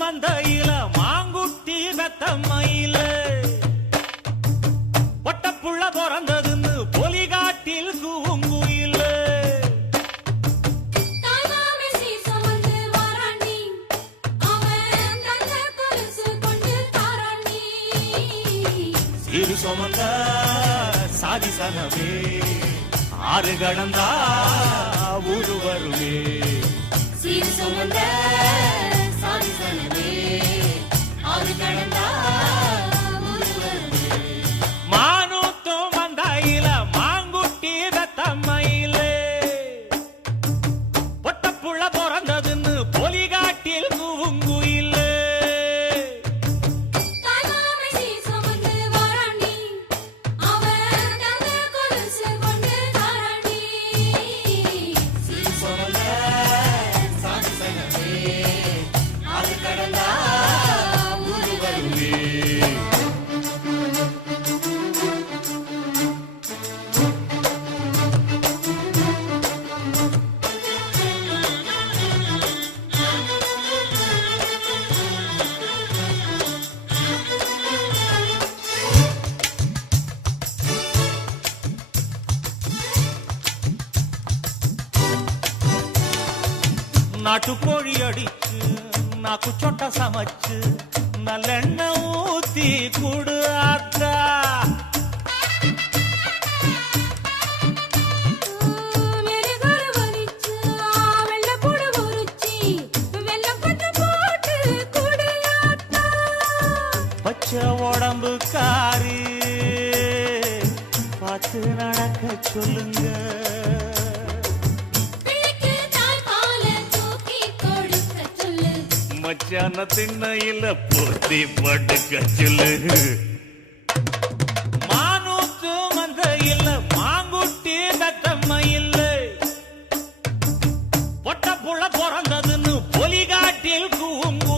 மந்தையில மாங்குட்டி வெத்தம்மையில ஒட்டப்புள்ள பிறந்ததுன்னு பொலிகாட்டில் கூங்குயில சிறு சுமந்த சாதி சனவே ஆறு கடந்தா ஊரு வருவே சிறு சுமந்த மானூத்தும் மந்தையில மாங்குட்டி வெத்தம்மையில ஒட்டப்புள்ள பிறந்ததுன்னு பொலிகாட்டில் கூங்குயில நாட்டுக்கோழி அடிச்சு நாக்கு சொட்ட சமைச்சு நல்லெண்ணெய் ஊத்தி கூடு ஆத்தா பச்சை உடம்பு காரி பார்த்து நடக்க சொல்லுங்க மச்சான திண்ணையில போத்தி படுக்க சொல்லு மானூத்து மந்தையில மாங்குட்டி வெத்தம்மையில ஒட்டப்புள்ள பிறந்ததுன்னு பொலிகாட்டில் கூங்கு